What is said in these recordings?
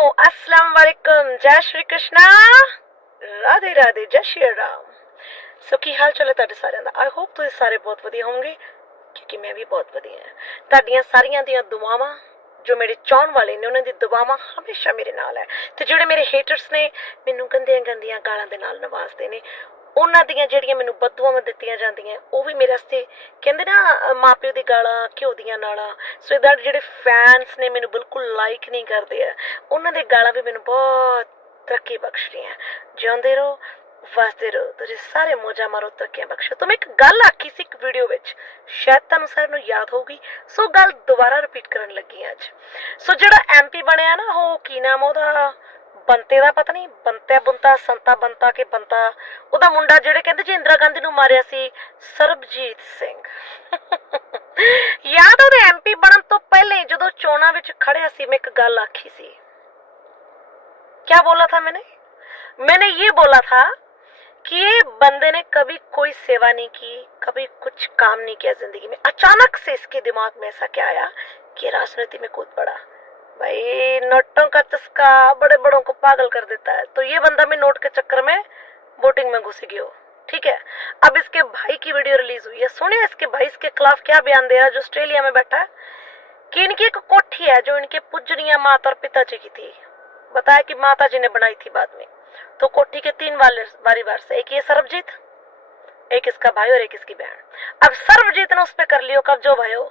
अस्सलाम वालेकुम, जय श्री कृष्णा, राधे राधे, जय श्री राम। सो की हाल चाल है ਤੁਹਾਡੇ ਸਾਰਿਆਂ ਦਾ। आई होप ਤੁਸੀਂ ਸਾਰੇ बहुत ਵਧੀਆ ਹੋਵੋਗੇ क्योंकि मैं भी बहुत ਵਧੀਆ ਹਾਂ। ਤੁਹਾਡੀਆਂ ਸਾਰੀਆਂ ਦੀਆਂ ਦੁਆਵਾਂ जो मेरे चाहने वाले ने उन्होंने दुआवां हमेशा मेरे नाल है ते जिहड़े मेरे हेटर्स ने मैनू गंदियां गंदियां गालां दे नाल नवाजदे ने उन्हां दियां जिहड़ियां मैनू बददुआवां दित्तियां जांदियां वो भी मेरे वास्ते कहंदे ना माँ प्यो दी गालां घ्यो दियां नालां। सो इधर जिहड़े फैंस ने मैनू बिल्कुल लाइक नहीं करदे है उन्हां दे गालां भी मैनू बहुत तरक्की बख्शदियां। जिउंदे रहो वसदे रहो, तुसीं सारे मौजा मारो, तरक्कियां बख्शो। तो मैं एक गल आखी सी एक वीडियो विच, शायद तुहानूं सारिआं नूं याद होगी, सो गल दोबारा रिपीट करन लगी अज। सो जिहड़ा MP बनिया ना वो की नाम ओहदा, ਬੰਤੇ ਦਾ ਪਤਾ ਨਹੀਂ ਬੰਤਿਆ ਬੰਤਾ ਸੰਤਾ ਬੰਤਾ ਕੇ ਬੰਤਾ, ਉਹਦਾ ਮੁੰਡਾ ਜਿਹੜੇ ਕਹਿੰਦੇ ਜੀ ਇੰਦਰਾ ਗਾਂਧੀ ਨੂੰ ਮਾਰਿਆ ਸੀ, ਸਰਬਜੀਤ ਸਿੰਘ। ਯਾਦ ਉਹਦੇ MP ਬਣਨ ਤੋਂ ਪਹਿਲੇ ਜਦੋਂ ਚੋਣਾਂ ਵਿੱਚ ਖੜਿਆ ਸੀ ਮੈਂ ਇੱਕ ਗੱਲ ਆਖੀ ਸੀ। क्या बोला था मैंने ये बोला था कि ये बंदे ने कभी कोई सेवा नहीं की, कभी कुछ काम नहीं किया जिंदगी में। अचानक से इसके दिमाग में ऐसा क्या आया कि राजनीति में कूद पड़ा। भाई नोटों का चस्का बड़े बड़ों को पागल कर देता है। तो ये बंदा भी नोट के चक्कर में वोटिंग में घुस गया। ठीक है, अब इसके भाई की वीडियो रिलीज हुई है, सुनिए इसके भाई इसके खिलाफ क्या बयान दे रहा है जो ऑस्ट्रेलिया में बैठा है कि इनकी एक कोठी है जो इनके पूजनीय माता और पिताजी की थी। बताया कि माता जी ने बनाई थी बाद में। तो कोठी के 3 वारीवार से, एक ये सरबजीत, एक इसका भाई और एक इसकी बहन। अब सरबजीत ने उस पर कर लियो कब्जो भयो।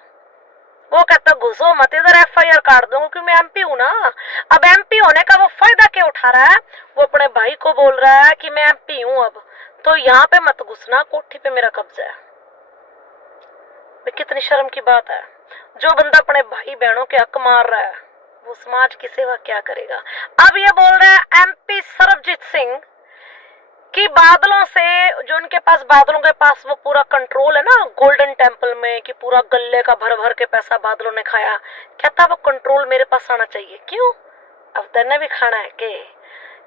वो कहता घुसो मत इधर, FIR काट दूंगा क्योंकि मैं MP हूं ना। अब MP होने का वो फायदा क्या उठा रहा है, वो अपने भाई को बोल रहा है कि मैं MP हूं अब, तो यहाँ पे मत घुसना, कोठी पे मेरा कब्जा है। कितनी शर्म की बात है। जो बंदा अपने भाई बहनों के हक मार रहा है वो समाज की सेवा क्या करेगा। अब ये बोल रहा है MP सरबजीत सिंह कि बादलों से, जो उनके पास बादलों के पास वो पूरा कंट्रोल है ना गोल्डन टेम्पल में, कि पूरा गले का भर भर के पैसा बादलों ने खाया, कहता वो कंट्रोल मेरे पास आना चाहिए। क्यों, अब तेने भी खाना है के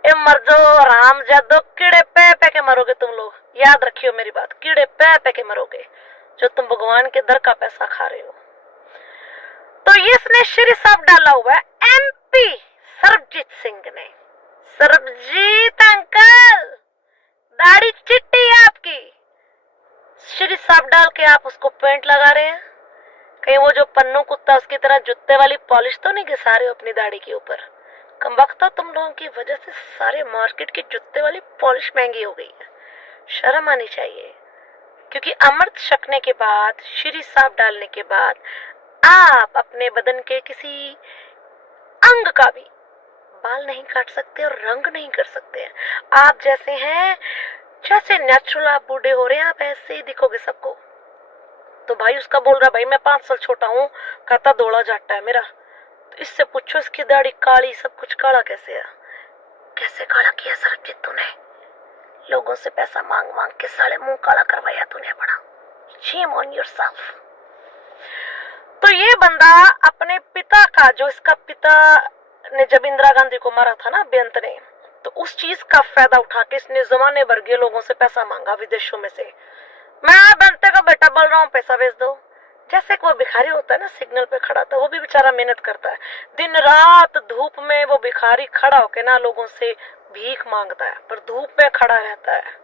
ए मर जाओ राम जादो, कीड़े पे के मरोगे तुम लोग। याद रखियो मेरी बात, कीड़े पे के मरोगे जो तुम भगवान के दर का पैसा खा रहे हो। तो ये इसने श्री साहब डाला हुआ है MP सरबजीत सिंह ने। सरबजीत अंकल दाढ़ी चिट्टी है आपकी, श्री साहब डाल के आप उसको पेंट लगा रहे हैं। कहीं वो जो पन्नू कुत्ता उसकी तरह जुत्ते वाली पॉलिश तो नहीं घिसा रहे हो अपनी दाढ़ी के ऊपर। कमबख्ता तुम लोगों की वजह से सारे मार्केट की जुत्ते वाली पॉलिश महंगी हो गई है। शर्म आनी चाहिए, क्योंकि अमृत छकने के बाद, श्री साहब डालने के बाद आप अपने बदन के किसी अंग का भी बाल नहीं काट सकते और रंग नहीं कर सकते हैं। आप जैसे हैं, जैसे नेचुरल आप बूढ़े हो रहे हैं, आप ऐसे ही दिखोगे सबको। तो भाई उसका बोल रहा भाई मैं 5 साल छोटा हूँ, कहता दौड़ा जाटा है मेरा। तो इससे पूछो इसकी दाढ़ी काली, सब कुछ काला कैसे है। कैसे काला किया सरबजीत तूने, लोगों से पैसा मांग मांग के साले मुंह काला करवाया तूने बड़ा। Shame on yourself. तो ये बंदा अपने पिता का, जो इसका पिता ने जब इंदिरा गांधी को मारा था ना बेअंत ने, तो उस चीज का फायदा उठा के इसने जमाने भर के लोगों से पैसा मांगा विदेशों में से। मैं बेअंत का बेटा बोल रहा हूँ पैसा भेज दो। जैसे कि वो भिखारी होता है ना सिग्नल पे खड़ा, था वो भी बेचारा मेहनत करता है, दिन रात धूप में वो भिखारी खड़ा होके ना लोगों से भीख मांगता है, पर धूप में खड़ा रहता है,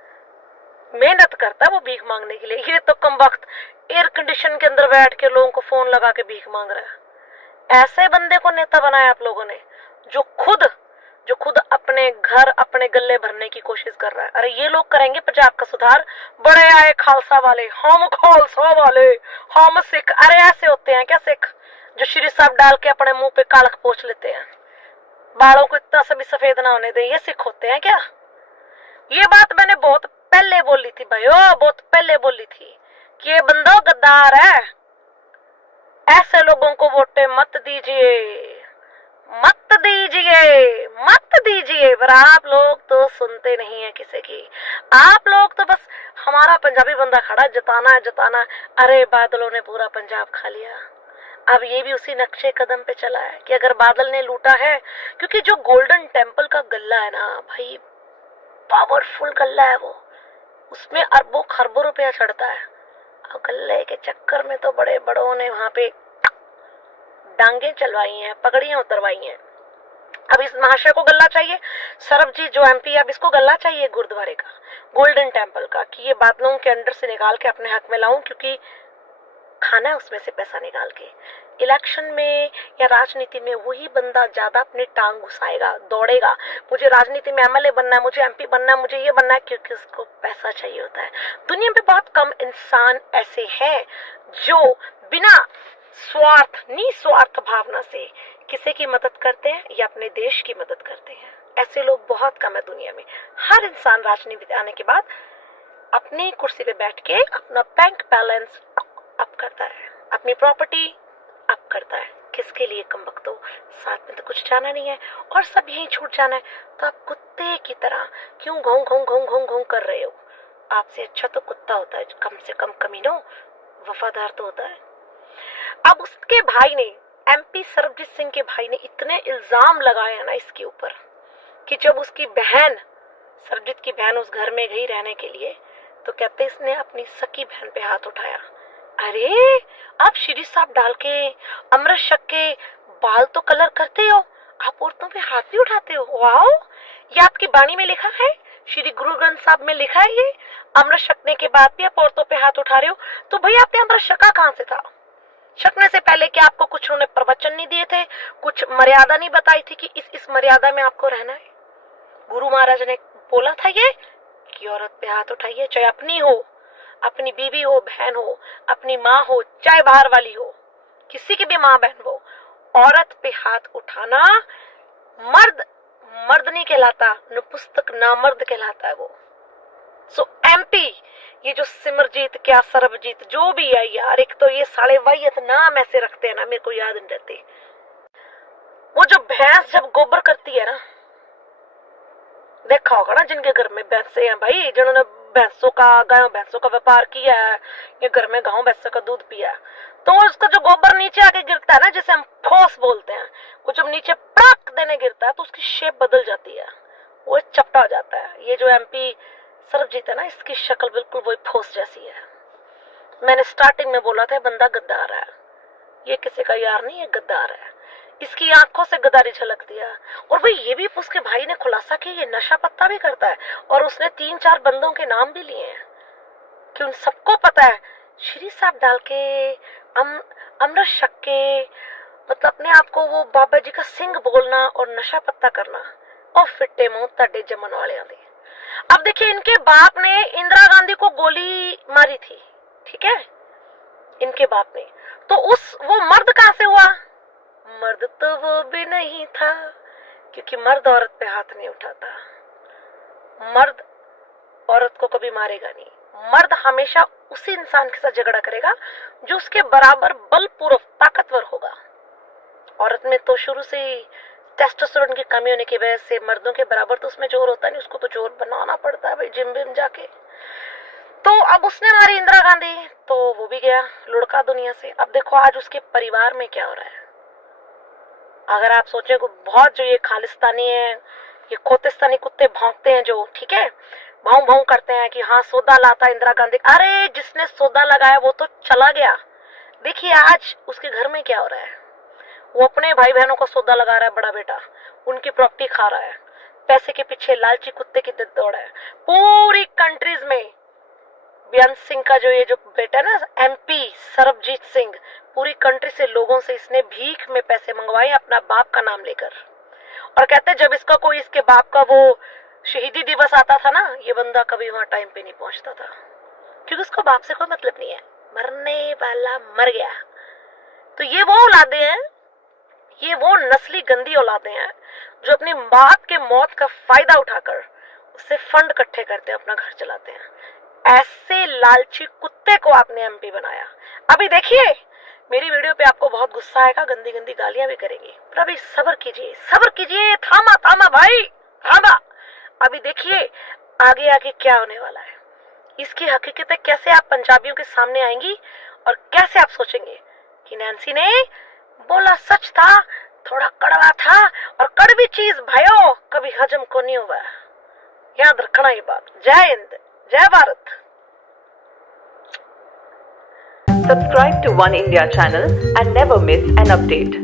मेहनत करता है वो भीख मांगने के लिए। ये तो कम वक्त एयर कंडीशन के अंदर बैठ के लोगों को फोन लगा के भीख मांग रहा है। ऐसे बंदे को नेता बनाया आप लोगों ने, जो खुद अपने घर अपने गले भरने की कोशिश कर रहा है। अरे ये लोग करेंगे पंजाब का सुधार, बड़े आए खालसा वाले, हम खालसा वाले, हम सिख। अरे ऐसे होते हैं क्या सिख, जो श्री साहब डाल के अपने मुंह पे कालख पोंछ लेते हैं, बालों को इतना सभी सफेद ना होने दे, ये सिख होते हैं क्या। ये बात मैंने बहुत पहले बोली थी भाई, बहुत पहले बोली थी कि ये बंदा गद्दार है, ऐसे लोगों को वोटें मत दीजिए, मत दीजिए, मत दीजिए। पर आप लोग तो सुनते नहीं है किसी की। आप लोग तो बस हमारा पंजाबी बंदा खड़ा जताना है जताना है। अरे बादलों ने पूरा पंजाब खा लिया, अब ये भी उसी नक्शे कदम पे चला है कि अगर बादल ने लूटा है, क्योंकि जो गोल्डन टेम्पल का गल्ला है ना भाई, पावरफुल गल्ला है वो, उसमें अरबों खरबों रुपया चढ़ता है। और गल्ले के चक्कर में तो बड़े बड़ों ने वहां पे डांगे चलवाई हैं, पगड़ियां उतरवाई हैं। अब इस महाशय को गल्ला चाहिए, सरबजीत जो एमपी है, अब इसको गल्ला चाहिए गुरुद्वारे का, गोल्डन टेम्पल का, कि ये बादलों के अंडर से निकाल के अपने हक में लाऊं, क्योंकि खाना है उसमें से पैसा निकाल के। इलेक्शन में या राजनीति में वही बंदा ज्यादा अपनी टांग घुसाएगा, दौड़ेगा, मुझे राजनीति में एमएलए बनना है, मुझे एमपी बनना है, मुझे ये बनना है, क्योंकि उसको पैसा चाहिए होता है। दुनिया में बहुत कम इंसान ऐसे हैं जो बिना स्वार्थ, निस्वार्थ भावना से किसी की मदद करते हैं या अपने देश की मदद करते हैं। ऐसे लोग बहुत कम है दुनिया में। हर इंसान राजनीति आने के बाद अपनी कुर्सी पे बैठ के अपना बैंक बैलेंस अप करता है, अपनी प्रॉपर्टी अप करता है। किसके लिए कम वक्त हो, साथ में तो कुछ जाना नहीं है और सब यहीं छूट जाना है, तो आप कुत्ते की तरह क्यों घों घों घों घों घों कर रहे हो? आपसे अच्छा तो कुत्ता होता है, कम से कम कमीनो वफादार तो होता है। अब उसके भाई ने, एमपी सरबजीत सिंह के भाई ने इतने इल्जाम लगाए ना इसके ऊपर कि जब उसकी बहन, सरबजीत की बहन उस घर में गई रहने के लिए, तो कहते इसने अपनी सकी बहन पे हाथ उठाया। अरे आप श्री साहब डाल के, अमृत शक के बाल तो कलर करते हो, आप औरतों पे हाथ भी उठाते हो? वाओ, ये आपकी बाणी में लिखा है, श्री गुरु ग्रंथ साहब में लिखा है ये, अमृत शकने के बाद भी आप औरतों पे हाथ उठा रहे हो। तो भाई आपने अमृत शका कहाँ से था? शकने से पहले क्या आपको कुछ उन्होंने प्रवचन नहीं दिए थे, कुछ मर्यादा नहीं बताई थी कि इस मर्यादा में आपको रहना है? गुरु महाराज ने बोला था ये कि औरत पे हाथ उठाइए, चाहे अपनी हो, अपनी बीवी हो, बहन हो, अपनी माँ हो, चाहे बाहर वाली हो, किसी की भी माँ बहन हो, औरत पे हाथ उठाना मर्द मर्द नहीं कहलाता, नपुंसक नामर्द कहलाता है वो। सो एमपी, ये जो सिमरजीत क्या सरबजीत जो भी है यार, एक तो ये साले वाहियत नाम ऐसे रखते हैं ना, मेरे को याद नहीं रहते। वो जो भैंस जब गोबर करती है ना, देखा होगा ना जिनके घर में भैंसे हैं भाई, जिन्होंने भैंसों का, गायों भैंसों का व्यापार किया है या घर में गायों भैंसों का दूध पिया है, तो उसका जो गोबर नीचे आके गिरता है ना, जिसे हम ठोस बोलते हैं, वो जब नीचे पड़क देने गिरता है तो उसकी शेप बदल जाती है, वो चपटा हो जाता है। ये जो एमपी सरबजीत है ना, इसकी शक्ल बिल्कुल वही ठोस जैसी है। मैंने स्टार्टिंग में बोला था बंदा गद्दार है, ये किसी का यार नहीं है, गद्दार है। इसकी आंखों से गद्दारी झलकती है। और भाई ये भी उसके भाई ने खुलासा किया ये नशा पत्ता भी करता है, और उसने 3-4 बंदों के नाम भी लिए हैं कि उन सबको पता है श्री साहब डाल के, अमृत शक के, मतलब अपने आप को वो बाबा जी का सिंह बोलना और नशा पत्ता करना, और फिट्टे मुंह तड़े जमन वाले आदि। अब देखिए, इनके बाप ने इंदिरा गांधी को गोली मारी थी, ठीक है, इनके बाप ने, तो वो मर्द कहां से हुआ? मर्द तो वो भी नहीं था, क्योंकि मर्द औरत पे हाथ नहीं उठाता, मर्द औरत को कभी मारेगा नहीं, मर्द हमेशा उसी इंसान के साथ झगड़ा करेगा जो उसके बराबर बलपूर्वक ताकतवर होगा। औरत में तो शुरू से ही टेस्टोस्टेरोन की कमी होने की वजह से मर्दों के बराबर तो उसमें जोर होता नहीं, उसको तो जोर बनाना पड़ता है भाई, जिम विम जाके। तो अब उसने मारी इंदिरा गांधी, तो वो भी गया लुढ़का दुनिया से। अब देखो आज उसके परिवार में क्या हो रहा है। अगर आप सोचे बहुत जो ये खालिस्तानी है, ये खोतिस्तानी कुत्ते भौंकते हैं जो, ठीक है, भाव भाव करते हैं कि हाँ सौदा लाता इंदिरा गांधी, अरे जिसने सौदा लगाया वो तो चला गया। देखिए आज उसके घर में क्या हो रहा है, वो अपने भाई बहनों को सौदा लगा रहा है, बड़ा बेटा उनकी प्रॉपर्टी खा रहा है, पैसे के पीछे लालची कुत्ते की दौड़ है। पूरी कंट्रीज में बेअंत सिंह का जो ये जो बेटा ना एमपी सरबजीत सिंह, पूरी कंट्री से लोगों से इसने भीख में पैसे मंगवाए अपना बाप का नाम लेकर, और कहते जब इसका कोई इसके बाप का वो शहीदी दिवस आता था ना, ये बंदा कभी वहां टाइम पे नहीं पहुंचता था, क्योंकि उसको बाप से कोई मतलब नहीं है, मरने वाला मर गया। तो ये वो औलादे हैं, ये वो नस्ली गंदी औलादे हैं जो अपनी बाप के मौत का फायदा उठाकर उससे फंड इकट्ठे करते हैं, अपना घर चलाते हैं। ऐसे लालची कुत्ते को आपने एमपी बनाया। अभी देखिए मेरी वीडियो पे आपको बहुत गुस्सा आएगा, गंदी गंदी गालियां भी करेंगी, पर अभी सब्र कीजिए, सब्र कीजिए, थामा थामा भाई थामा। अभी देखिए आगे आगे क्या होने वाला है, इसकी हकीकतें कैसे आप पंजाबियों के सामने आएंगी, और कैसे आप सोचेंगे कि नैन्सी ने बोला सच था, थोड़ा कड़वा था, और कड़वी चीज भाइयों कभी हजम को नहीं हुआ, याद रखना ये बात। जय हिंद, जय Bharat. Subscribe to One India channel and never miss an update.